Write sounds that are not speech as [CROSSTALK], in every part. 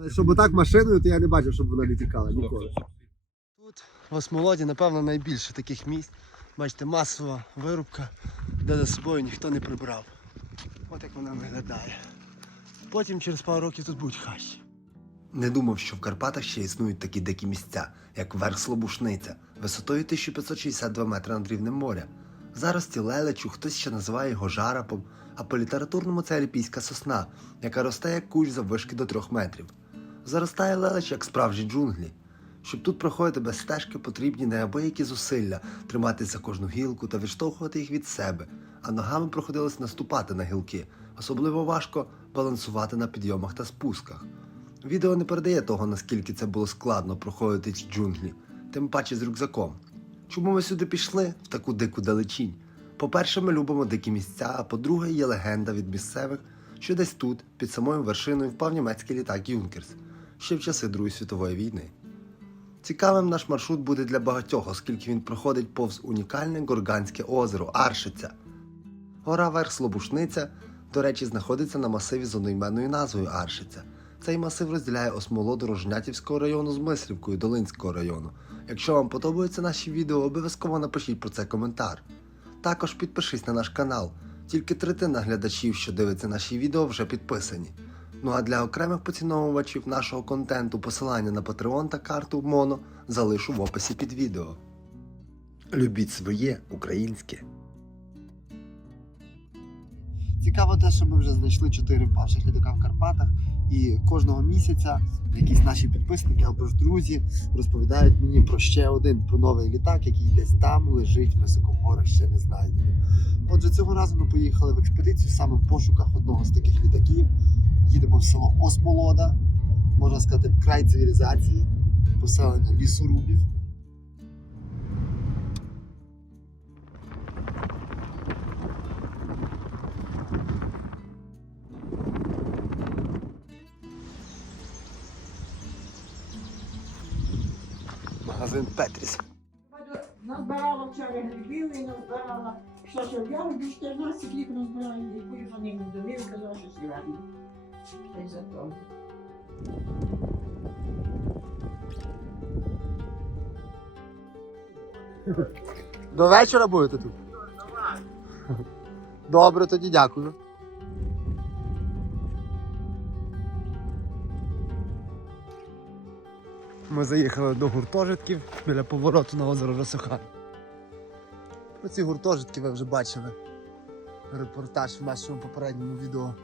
Але щоб отак машиною, то я не бачив, щоб вона не тікала ніколи. Тут в Осмолоді, напевно, найбільше таких місць. Бачите, масова вирубка, де за собою ніхто не прибрав. От як вона виглядає. Потім через пару років тут будуть хащі. Не думав, що в Карпатах ще існують такі дикі місця, як верх Слобушниця, висотою 1562 метри над рівнем моря. Зараз ці лелечу хтось ще називає його жарапом, а по літературному це альпійська сосна, яка росте як кущ заввишки до трьох метрів. Заростає лелеч як справжні джунглі. Щоб тут проходити без стежки, потрібні неабиякі зусилля триматися кожну гілку та відштовхувати їх від себе, а ногами проходилось наступати на гілки. Особливо важко балансувати на підйомах та спусках. Відео не передає того, наскільки це було складно проходити ці джунглі, тим паче з рюкзаком. Чому ми сюди пішли в таку дику далечінь? По-перше, ми любимо дикі місця, а по-друге, є легенда від місцевих, що десь тут, під самою вершиною, впав німецький літак Юнкерс ще в часи Другої світової війни. Цікавим наш маршрут буде для багатьох, оскільки він проходить повз унікальне Горганське озеро Аршиця. Гора Верх Слобушниця, до речі, знаходиться на масиві з одноіменною назвою Аршиця. Цей масив розділяє осмолоду Рожнятівського району з Мислівкою Долинського району. Якщо вам подобаються наші відео, обов'язково напишіть про це коментар. Також підпишись на наш канал. Тільки третина глядачів, що дивиться наші відео, вже підписані. Ну а для окремих поціновувачів нашого контенту посилання на Patreon та карту Моно залишу в описі під відео. Любіть своє українське. Цікаво те, що ми вже знайшли чотири впавших літака в Карпатах, і кожного місяця якісь наші підписники або ж друзі розповідають мені про ще один про новий літак, який десь там лежить високо в горах, ще не знайдений. Отже, цього разу ми поїхали в експедицію саме в пошуках одного з таких літаків. Їдемо в село Осмолода, можна сказати, край цивілізації, поселення лісорубів. Магазин Петріс. Назбирала вчора грибів і назбирала. Що ж, я роблю 14 їх назбирала, і за ними довів, казала, що сьогодні. Й. До вечора будете тут? Добре, тоді дякую. Ми заїхали до гуртожитків біля повороту на озеро Росохан. Оці гуртожитки ви вже бачили. Репортаж в нашому попередньому відео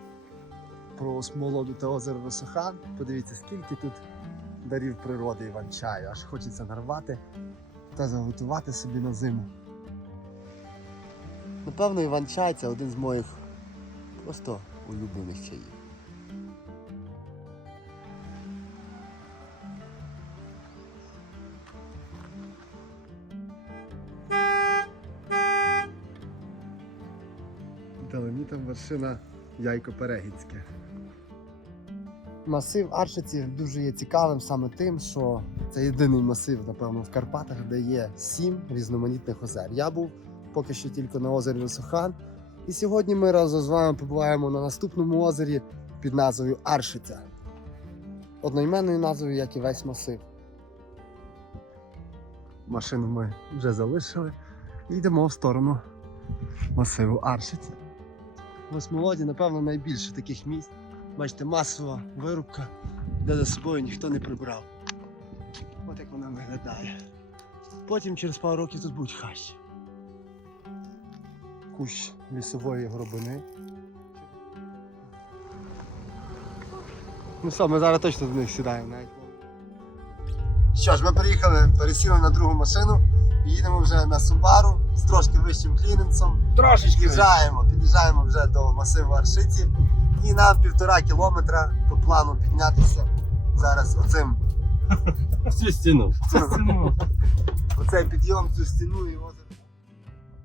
про смолоду та озеро Росохан. Подивіться, скільки тут дарів природи Іван-чаю. Аж хочеться нарвати та заготувати собі на зиму. Напевно, Іван-чай це один з моїх просто улюблених чаїв. Вдалині там вершина Яйко Перегінське. Масив Аршиці дуже є цікавим саме тим, що це єдиний масив, напевно, в Карпатах, де є сім різноманітних озер. Я був поки що тільки на озері Росохан. І сьогодні ми разом з вами побуваємо на наступному озері під назвою Аршиця. Одноіменною назвою, як і весь масив. Машину ми вже залишили і йдемо в сторону масиву Аршиця. В напевно, найбільше таких місць. Бачите, масова вирубка, де за собою ніхто не прибрав. От як вона виглядає. Потім через пару років тут будуть хащі. Кущ лісової горобини. Ну все, ми зараз точно до них сідаємо навіть. Що ж, ми приїхали, пересіли на другу машину їдемо вже на Субару з трошки вищим кліренсом. Трошечки Під'їжджаємо, під'їжджаємо вже до масиву Аршиці. І нам півтора кілометра по плану піднятися зараз оцим, [LAUGHS] Всю стіну. [LAUGHS] оцей підйом, цю стіну і озеро.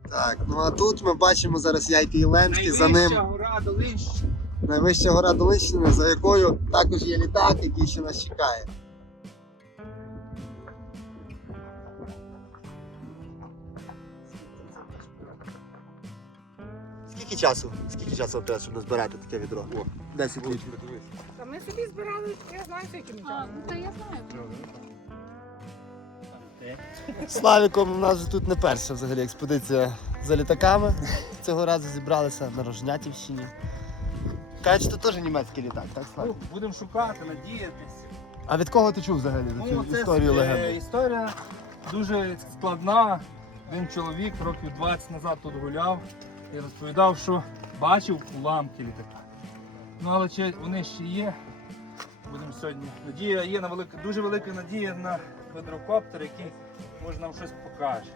Так, ну а тут ми бачимо зараз Яйки Єленський, за ним гора Долинщина. найвища гора Долинщини, за якою також є літак, який ще нас чекає. Скільки часу? Скільки часу треба, щоб назбирати таке відро? О. 10 літрів. Та ми собі збирали, я знаю, скільки ми А, ну та я знаю. Славіком у нас же тут не перша взагалі експедиція за літаками. Цього разу зібралися на Рожнятівщині. Кажуть, що теж німецький літак, так Славік? Ну, будемо шукати, надіятись. А від кого ти чув взагалі Ну, цю це історію легенди? Історія дуже складна. Один чоловік років 20 назад тут гуляв і розповідав, що бачив уламки літака. Ну але чи вони ще є? Будемо сьогодні. Надія є на велика, дуже велика надія на квадрокоптер, який може нам щось покаже.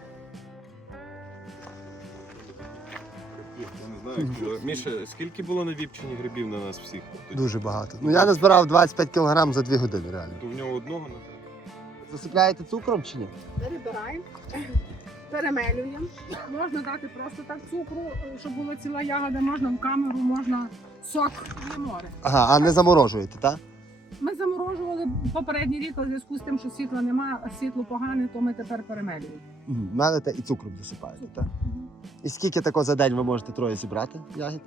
Я не знаю, що... Міша, скільки було на Віпчині грибів на нас всіх? Тобто, Дуже багато. Ну я назбирав 25 кг за 2 години реально. То в нього одного на Засипляєте цукром чи ні? Перебираємо, перемелюємо. Можна дати просто так цукру, е, щоб була ціла ягода, можна в камеру, можна сок є море. Ага, а не заморожуєте, так? Ми заморожували попередній рік, у зв'язку з тим, що світла немає, а світло погане, то ми тепер перемелюємо. Угу. Мелите і цукром засипаєте, так? І скільки тако за день ви можете троє зібрати ягід?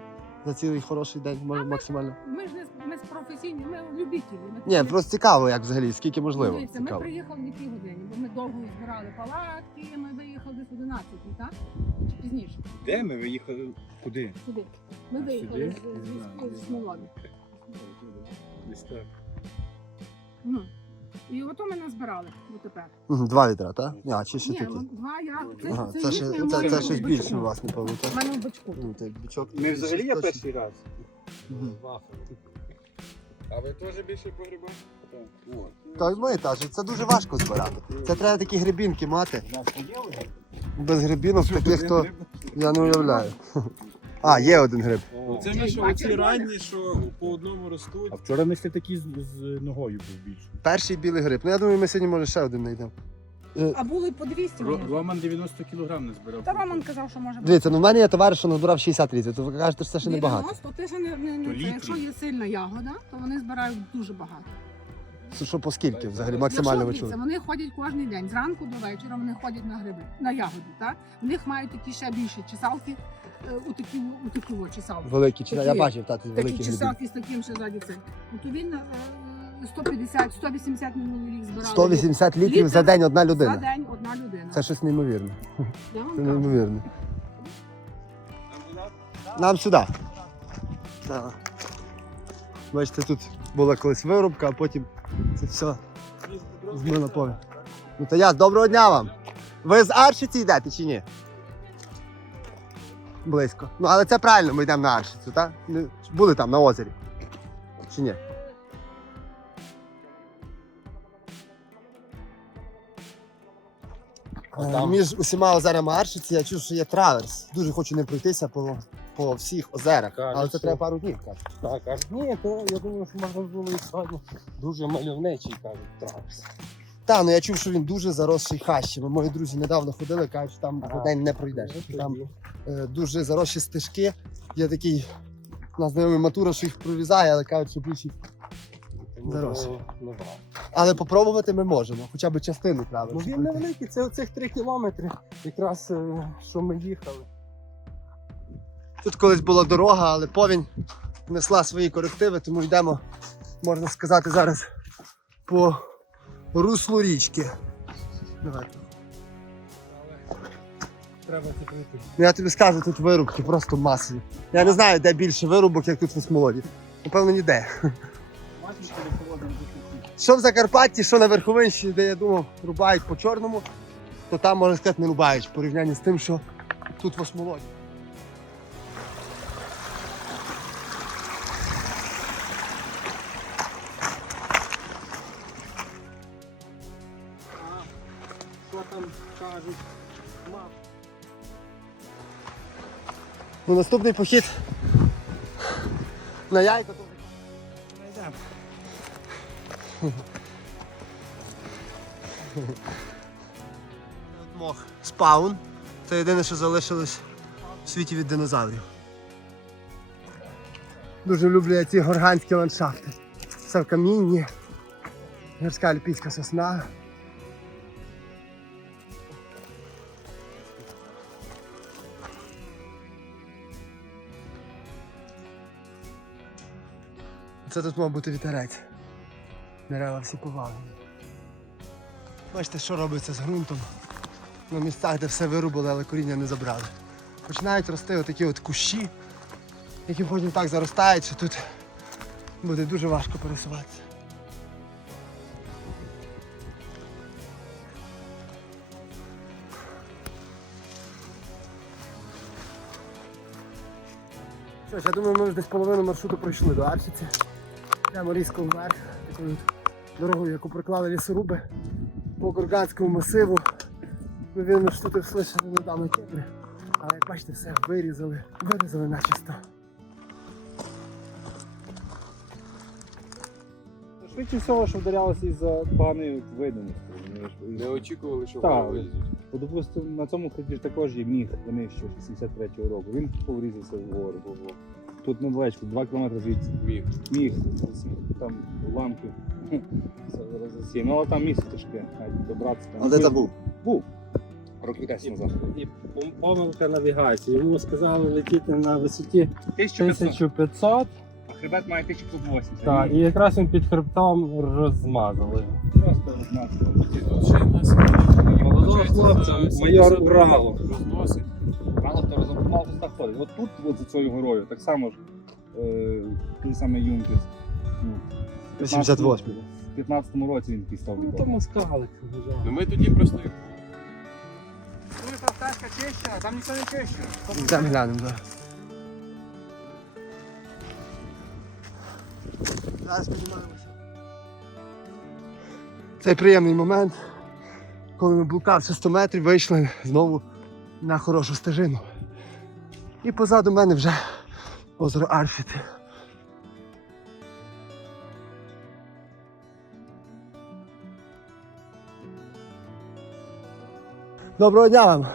За цілий хороший день, може максимально? Ми ж не ми з професійні, ми любителі. Ми Ні, такі- просто цікаво, як взагалі, скільки можливо. Дивіться, ми Цікаво. приїхали в якій годині, бо ми довго збирали палатки, ми виїхали десь в 11, так? Чи пізніше? Де ми виїхали? Куди? Сюди. Ми виїхали сюди? з, з, з. Десь так. Ну. І ото ми назбирали дотепер. Мгм, Два літра, так? А, чи ще Ні, тут? ну, два я. Це, Ага, це, це, ще, їхнє, це, це щось більше у вас, напевно, У так? мене в бачку. Ну, так, бічок. Ми взагалі я перший раз. Мгм. А ви теж більше по грибах? Та й ми теж, це дуже важко збирати. Це треба такі грибінки мати. Без грибінок таких, то я не уявляю. [LAUGHS] А, є один гриб. Це Міша, оці ранні, що по одному ростуть. А вчора ми ще такі з, з ногою був більше. Перший білий гриб. Ну я думаю, ми сьогодні може ще один знайдемо. А були по 200 вони. Роман 90 кілограм не збирав. Та Роман казав, що може бути. Дивіться, ну в мене є товариш, що назбирав 60 літрів, то ви кажете, що це ще не багато. 90, ти ж не, не, не То це, літрів. якщо є сильна ягода, то вони збирають дуже багато. Це що по скільки взагалі максимально ви Якщо чули? дивіться, вони ходять кожен день, зранку до вечора вони ходять на гриби, на ягоди, так? В них мають такі ще більші чесалки, е, у такі, у такі чесалки. Великі чи я Такі- бачив тати Такі великі гриби. чесалки з таким ще ззаді цим. Ну, то він е, 150, 180 минулий рік збирали. 180 літрів Літр за день одна людина. За день одна людина. Це щось неймовірне. Я вам Це кажу. неймовірне. Нам сюди. Так. Бачите, тут була колись вирубка, а потім це все змило поле. Ну то я, доброго дня вам! Ви з Аршиці йдете чи ні? Близько. Ну але це правильно, ми йдемо на Аршицю, так? Були там на озері. Чи ні? Між усіма озерами Аршиці я чув, що є траверс. Дуже хочу ним пройтися по, по всіх озерах. Кажуть, Але це що- треба пару днів. кажуть. Так, аж ні, то я думаю, що можна було і сьогодні дуже мальовничий, кажуть, трапс. Та, ну я чув, що він дуже заросший хащами. Мої друзі недавно ходили, кажуть, що там Ага. в день не пройдеш. Там е, дуже заросші стежки. Є такий у нас знайомий матура, що їх прорізає, але кажуть, що більше. Зарос. Ну, да. Але попробувати ми можемо, хоча б частину Ну він невеликий, це оцих три кілометри, якраз е, що ми їхали. Тут колись була дорога, але повінь внесла свої корективи, тому йдемо, можна сказати, зараз по руслу річки. Давай. Треба це пройти. Ну я тобі скажу, тут вирубки просто масові. Я не знаю, де більше вирубок, як тут в Осмолоді. Напевно, ніде. Що в Закарпатті, що на Верховинщині, де я думав, рубають по чорному, то там, можна сказати, не рубають в порівнянні з тим, що тут в Осмолоді. Що там кажуть? Ну, наступний похід на яйка. Мох спаун. Це єдине, що залишилось в світі від динозаврів. Дуже люблю я ці горганські ландшафти. Це в камінні, гірська альпійська сосна. Це тут мав бути вітерець. Дерева всі повалені. Бачите, що робиться з ґрунтом. На місцях, де все вирубали, але коріння не забрали. Починають рости отакі от кущі, які потім так заростають, що тут буде дуже важко пересуватися. Що ж, я думаю, ми вже десь половину маршруту пройшли до Арчиці. Прямо різко вверх, такою дорогою, яку проклали лісоруби по Горганському масиву. Ми вірно що тут ще недавно кедри. Але як бачите, все вирізали, вирізали начисто. Швидше всього, що вдарялося із-за поганої видимості. Не очікували, що Так. вони вилізуть. Бо, допустимо, на цьому кладі також є міг винищувач 83-го року. Він поврізався в гору. Тут недалечко, 2 км звідси. Міг. Міг, там уламки. Ну, але там місце тяжке, навіть добратися. там. А де це був? Був. Років 10 назад. І пом- помилка навігації. Йому сказали летіти на висоті 1500. 1500, А хребет має 1080. так, і якраз він під хребтом розмазали. Просто розмазано. Тут ще в нас Молодого хлопця, майор Уралов. Розносить. Мало хто розумів, так ходить. От тут, от за цією горою, так само ж, е, той самий Юнкерс. Ну, в 88. В 15-му році він такий став Ну, відомий. москалик. Ну ми тоді просто Ну, там пташка чищена, там ніхто не чищений. Там глянемо, так. Зараз піднімаємося. Цей приємний момент, коли ми блукавши 100 метрів, вийшли знову на хорошу стежину. І позаду мене вже озеро Арфіти. Доброго дня вам!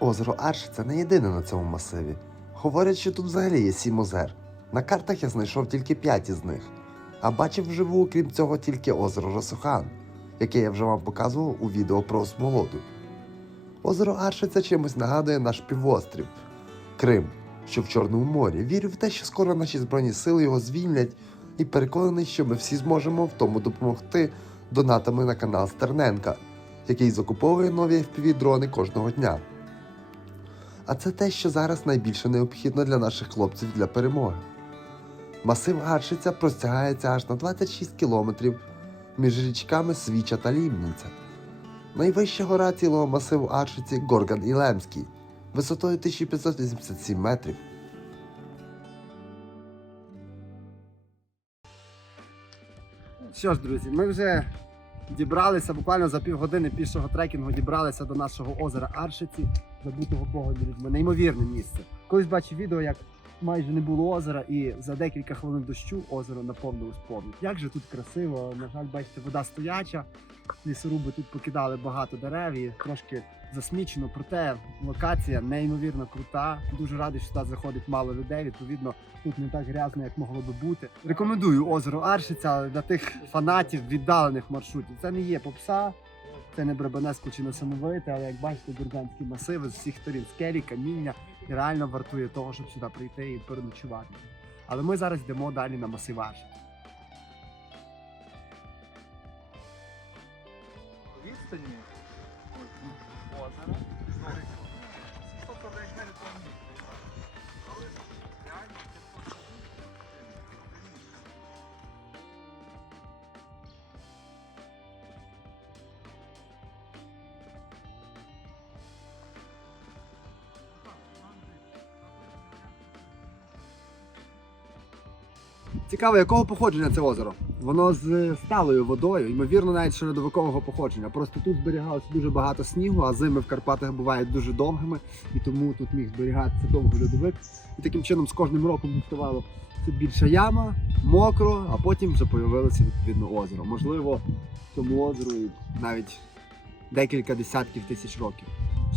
Озеро Арш це не єдине на цьому масиві. Говорять, що тут взагалі є сім озер. На картах я знайшов тільки п'ять із них. А бачив вживу, крім цього, тільки озеро Росухан, яке я вже вам показував у відео про Смолоду. Озеро Арши це чимось нагадує наш півострів Крим, що в Чорному морі. Вірю в те, що скоро наші збройні сили його звільнять, і переконаний, що ми всі зможемо в тому допомогти донатами на канал Стерненка, який закуповує нові FPV-дрони кожного дня. А це те, що зараз найбільше необхідно для наших хлопців для перемоги. Масив Гаршиця простягається аж на 26 кілометрів між річками Свіча та Лімниця. Найвища гора цілого масиву Аршиці Горган Ілемський, висотою 1587 метрів. Що ж, друзі, ми вже дібралися буквально за півгодини пішого трекінгу, дібралися до нашого озера Аршиці, забутого Богом людьми. Неймовірне місце. Колись бачив відео, як майже не було озера, і за декілька хвилин дощу озеро наповнилось повністю. Як же тут красиво, на жаль, бачите, вода стояча. Лісоруби тут покидали багато дерев і трошки засмічено. Проте локація неймовірно крута. Дуже радий, що туди заходить мало людей. Відповідно, тут не так грязно, як могло би бути. Рекомендую озеро Аршиця для тих фанатів віддалених маршрутів. Це не є попса, це не Брабанецько чи не Самовите, але як бачите, бурганські масиви з всіх сторін скелі, каміння реально вартує того, щоб сюди прийти і переночувати. Але ми зараз йдемо далі на масив Аршиць. Відстані Цікаво, якого походження це озеро? Воно з сталою водою, ймовірно, навіть що льодовикового походження. Просто тут зберігалося дуже багато снігу, а зими в Карпатах бувають дуже довгими, і тому тут міг зберігатися довго льодовик. І таким чином з кожним роком ставало все більша яма, мокро, а потім вже появилося відповідно озеро. Можливо, цьому озеру і навіть декілька десятків тисяч років.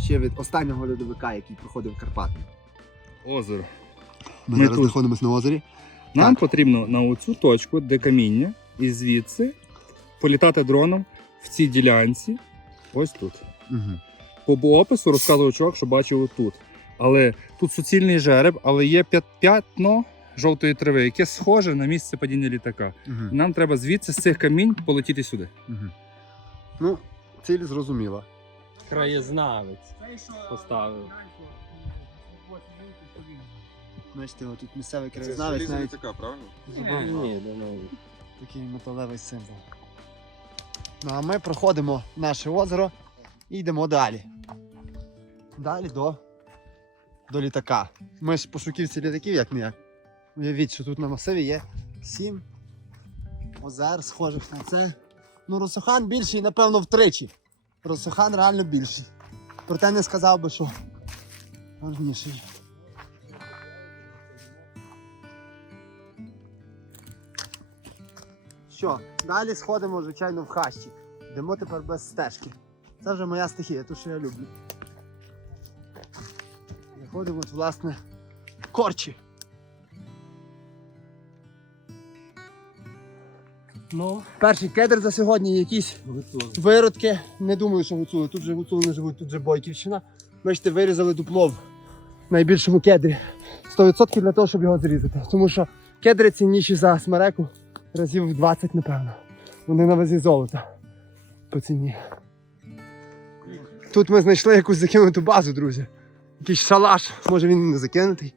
Ще від останнього льодовика, який проходив в Карпати. Озеро. Ми, Ми зараз тут. знаходимося на озері. Нам Так. потрібно на оцю точку, де каміння, і звідси політати дроном в цій ділянці. Ось тут. Угу. По опису розказував чувак, що бачив тут. Але тут суцільний жереб, але є п'ятно жовтої трави, яке схоже на місце падіння літака. Нам треба звідси з цих камінь полетіти сюди. Ну, ціль зрозуміла. Краєзнавець поставив. Бачите, тут місцевий Це краєзнавець залізо навіть літака, правильно? Ні, думаю. такий металевий символ. Ну а ми проходимо наше озеро і йдемо далі. Далі до, до літака. Ми ж пошуківці літаків, як не як. Уявіть, що тут на масиві є сім озер, схожих на це. Ну, Росохан більший, напевно, втричі. Росохан реально більший. Проте не сказав би, що гарніший. Що, далі сходимо, звичайно, в хащі. Йдемо тепер без стежки. Це вже моя стихія, то що я люблю. Заходимо, от, власне, корчі. Ну, Перший кедр за сьогодні якісь виродки. Не думаю, що гуцули. Тут же гуцули не живуть, тут же Бойківщина. Бачите, вирізали дупло в найбільшому кедрі. 100% для того, щоб його зрізати. Тому що кедри цінніші за смереку разів 20, напевно. Вони на вазі золота по ціні. Тут ми знайшли якусь закинуту базу, друзі. Якийсь шалаш, може він не закинутий.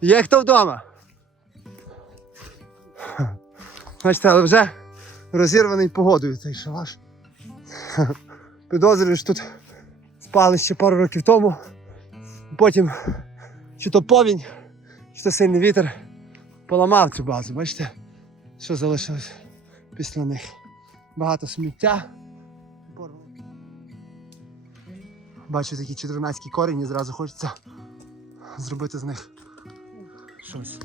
Є хто вдома? Бачите, але вже розірваний погодою цей шалаш. Підозрюю, що тут спали ще пару років тому. Потім чи то повінь, чи то сильний вітер поламав цю базу. Бачите, що залишилось після них. Багато сміття. Бачу такі чудернацькі корені, зразу хочеться зробити з них щось.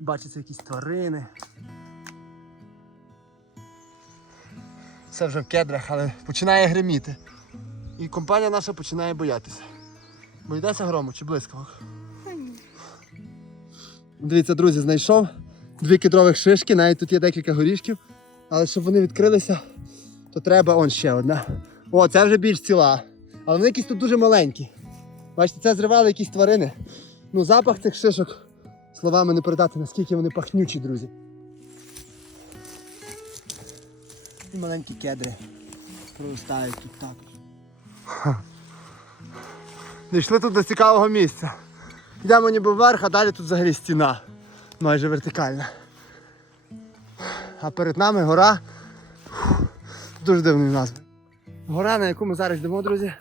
Бачаться якісь тварини. Це вже в кедрах, але починає гриміти. І компанія наша починає боятися. Боїтеся грому чи блискавок? Дивіться, друзі, знайшов дві кедрових шишки, навіть тут є декілька горішків. Але щоб вони відкрилися, то треба он ще одна. О, це вже більш ціла. Але вони якісь тут дуже маленькі. Бачите, це зривали якісь тварини. Ну, запах цих шишок словами не передати, наскільки вони пахнючі, друзі. І маленькі кедри проростають тут також. Дійшли тут до цікавого місця. Йдемо ніби вверх, а далі тут взагалі стіна. Майже вертикальна. А перед нами гора. Фух, Дуже дивною назвою. Гора, на яку ми зараз йдемо, друзі,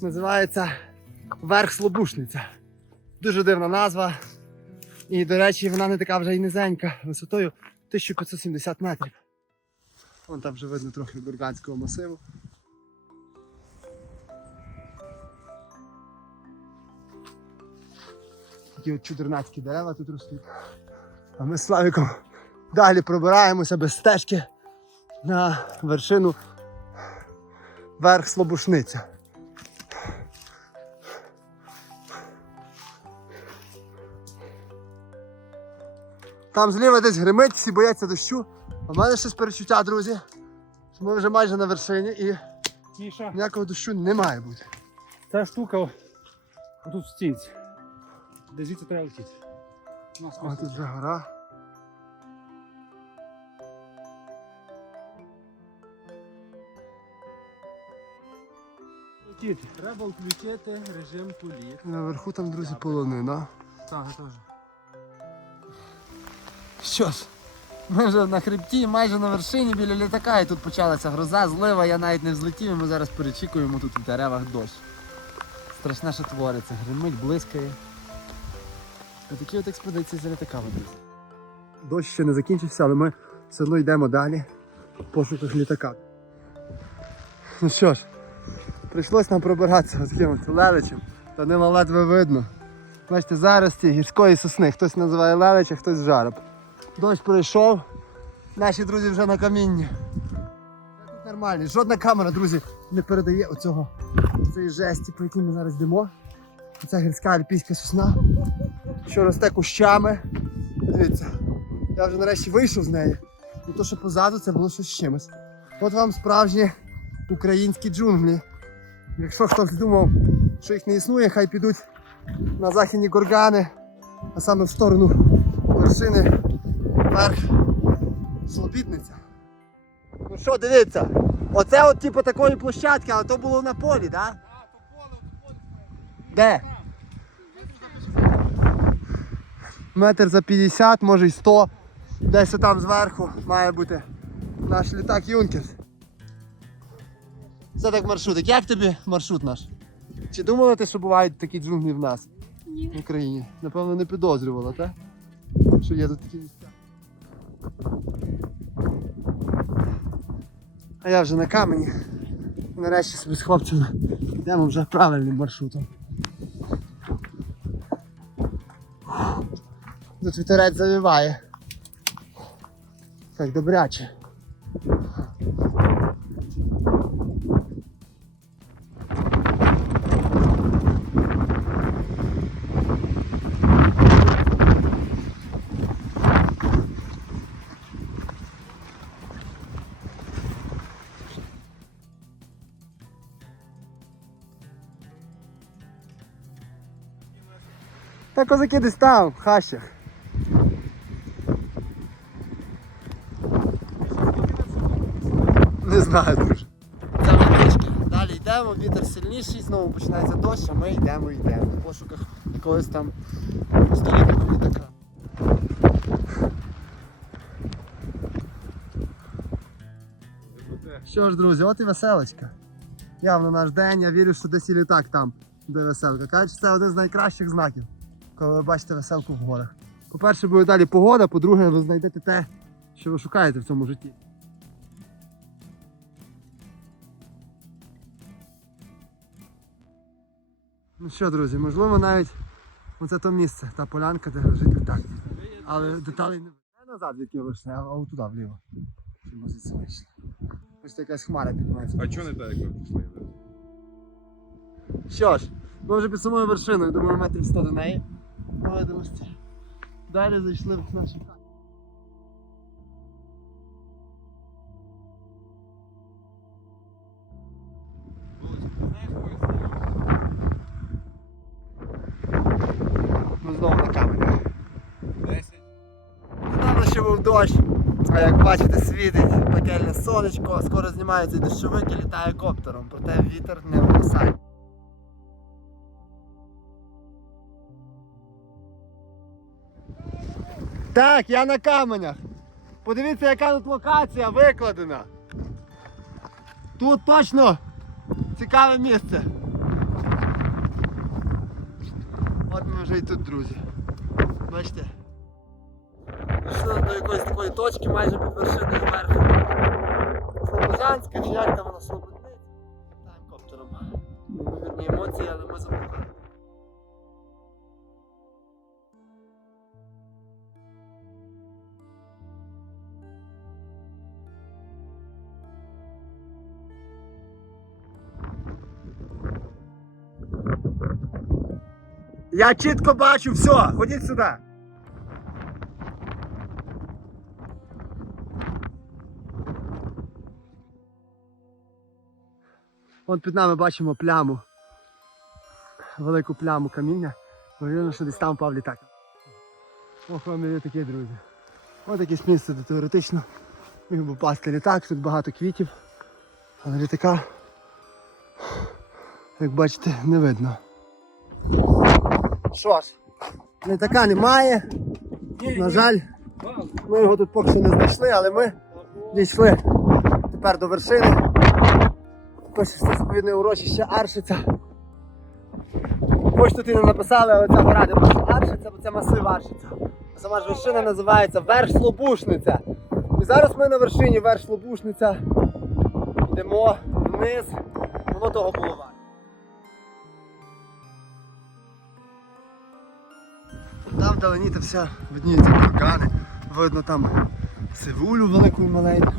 називається Верх Слобушниця. Дуже дивна назва. І, до речі, вона не така вже й низенька, висотою 1570 метрів. Вон там вже видно трохи Бурганського масиву. Такі от чудернацькі дерева тут ростуть. А ми з Славіком далі пробираємося без стежки на вершину верх Слобушниця. Там зліва десь гримить, всі бояться дощу. А в мене щось перечуття, друзі. Що ми вже майже на вершині і Міша, ніякого дощу не має бути. ця штука отут в стінці. Де звідси треба летіти. У нас А тут вже гора. летіти. треба включити режим політ. Наверху там, друзі, полонина. Так, теж. Що ж, ми вже на хребті, майже на вершині біля літака, і тут почалася гроза, злива, я навіть не взлетів, і ми зараз перечікуємо тут в деревах дощ. Страшне, що твориться, гримить, блискає. Отакі от експедиції з літаками, друзі. Дощ ще не закінчився, але ми все одно йдемо далі в пошуках літака. Ну що ж, прийшлось нам пробиратися з от лелечем, та нема ледве видно. Бачите, зараз ці гірської сосни, хтось називає лелеча, хтось жароб. Дощ пройшов, наші друзі вже на камінні. Тут нормально, жодна камера, друзі, не передає оцього цієї жесті, по якій ми зараз йдемо. Це гірська альпійська сосна, що росте кущами. Дивіться, я вже нарешті вийшов з неї. Ну то, що позаду, це було щось з чимось. От вам справжні українські джунглі. Якщо хтось думав, що їх не існує, хай підуть на західні кургани а саме в сторону вершини верх Слобідниця. Ну що, дивіться, оце от типу такої площадки, але то було на полі, так? Да? Де? Метр за 50, може й 100. Десь там зверху має бути наш літак Юнкерс. Це так маршрутик. Як тобі маршрут наш? Чи думала ти, що бувають такі джунглі в нас? Ні. В Україні? Напевно, не підозрювала, так? Що є тут такі місця. А я вже на камені. Нарешті собі з хлопцями йдемо вже правильним маршрутом. Тут вітерець завіває. Так добряче. Та козаки десь там, в хащах. Знаю, друже. Це водички. Далі йдемо, вітер сильніший, знову починається дощ, а ми йдемо і йдемо. В пошуках якогось там столітнього літака. Що ж, друзі, от і веселочка. Явно наш день, я вірю, що десь і літак там, де веселка. Кажуть, що це один з найкращих знаків, коли ви бачите веселку в горах. По-перше, буде далі погода, по-друге, ви знайдете те, що ви шукаєте в цьому житті. Ну що, друзі, можливо навіть оце то місце, та полянка, де лежить літак. Але деталей не видно. назад, вийшли, а от туди вліво. Щоб ми звідси вийшли. Ось якась хмара піднімається. А чого не так, як ми пішли? Що ж, ми вже під самою вершиною, думаю, метрів 100 до неї. Друзі, далі зайшли в наші хати. Дощ, а як бачите, світить пекельне сонечко, скоро знімається і дощовик і літає коптером, проте вітер не вмисає. Так, я на каменях. Подивіться, яка тут локація викладена. Тут точно цікаве місце. От ми вже і тут, друзі. Бачите? Пішли до якоїсь такої точки, майже під вершиною верху. Слобожанська, чи як там вона слободниця. Літаємо коптером. Неймовірні емоції, але ми заблукали. Я чітко бачу, все, ходіть сюди. От під нами бачимо пляму. Велику пляму каміння. Виявляємо, що десь там впав літак. Ох, вам такі, друзі. Ось якесь місце, де теоретично міг би впасти літак, тут багато квітів. Але літака, як бачите, не видно. Що ж, літака немає. На жаль, ми його тут поки що не знайшли, але ми дійшли тепер до вершини. Пише заповідне урочище Аршиця. Хоч тут і не написали, але ця гора де Аршиця, бо це масив Аршиця. Сама ж вершина називається Верх Слобушниця. І зараз ми на вершині Верх Слобушниця. Йдемо вниз, було варто. Там вдалині та все видніються кургани. Видно там сивулю велику і маленьку.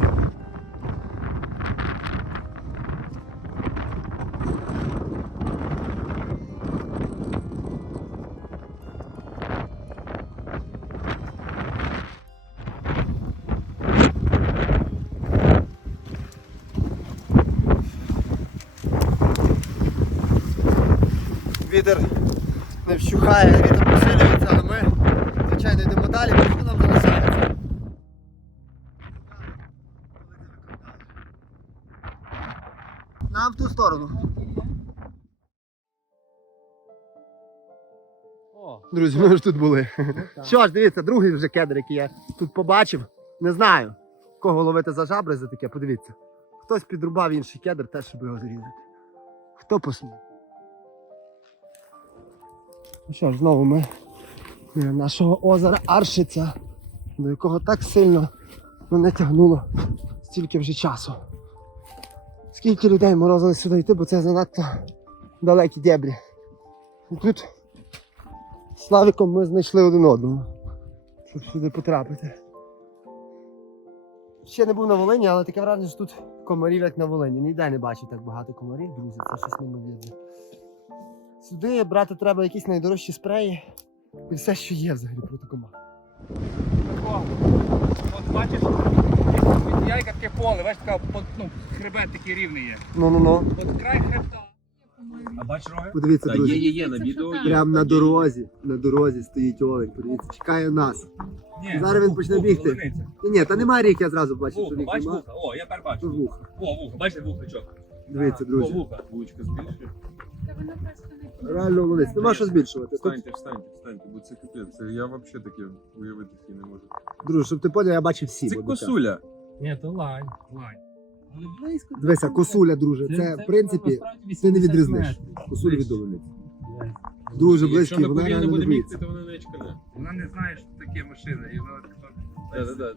Вітер не вщухає, вітер посилюється, але ми звичайно, йдемо далі, бо що нам залишається. Нам в ту сторону. Друзі, ми ж тут були. Що ж, дивіться, другий вже кедр, який я тут побачив. Не знаю, кого ловити за жабри за таке, подивіться. Хтось підрубав інший кедр, теж щоб його зрізати. Хто посмів? Ну що ж, знову ми біля нашого озера Аршиця, до якого так сильно мене тягнуло стільки вже часу. Скільки людей морозили сюди йти, бо це занадто далекі дебрі. І тут з Славіком ми знайшли один одного, щоб сюди потрапити. Ще не був на Волині, але таке враження, що тут комарів, як на Волині. Ніде не бачив так багато комарів, друзі, це щось неймовірне. Сюди брати треба якісь найдорожчі спреї і все, що є взагалі проти комах. От бачиш, яйка таке поле, бачиш, така, ну, хребет такий рівний є. Ну-ну-ну. От край хребта. А бачиш роги? Подивіться, друзі. є, є на відео. Прямо на дорозі, на дорозі стоїть олень. Подивіться, чекає нас. Ні, Зараз він вух, почне вух, бігти. Ні, ні, та немає рік, я зразу бачу, що Вуха, рік бачиш нема. вуха? О, я тепер бачу. Тут вуха. О, вуха, бачите вухачок? Дивіться, О, друзі. вуха. Вуличка збільшує. Реально олень. Нема що збільшувати. Встаньте, встаньте, встаньте, бо це капець. Це я взагалі таке уявити таке не можу. друже, щоб ти поняв, я бачив всі. Це косуля. Ні, то лань. Лань. Але близько. Дивися, косуля, друже. Це, в принципі, ти не відрізниш. Косулю від олениці. Дуже Якщо близький, на вона повільно реально не то вона не чекане. Вона не знає, що таке машина. І вона.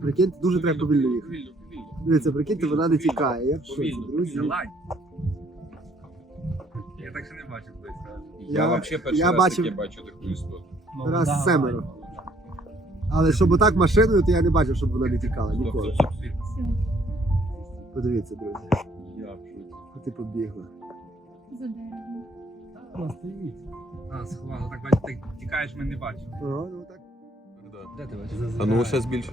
Прикиньте, дуже треба повільно їхати. Повільно, повільно. Дивіться, прикиньте, вона не тікає. Я в шоці, повільно, друзі. Це лань. Я ще не бачив близько. Я- Я взагалі перший я раз бачив- таке бачу таку істоту. Раз семеро. Але щоб отак машиною, то я не бачив, щоб вона не тікала ніколи. стоп, стоп, стоп. Подивіться, друзі. Я в шоці. Ти побігла. А, сховала. Так бачиш, ти тікаєш, ми не бачимо. Ага, ну так. Де ти бачиш? А ну ще збільше.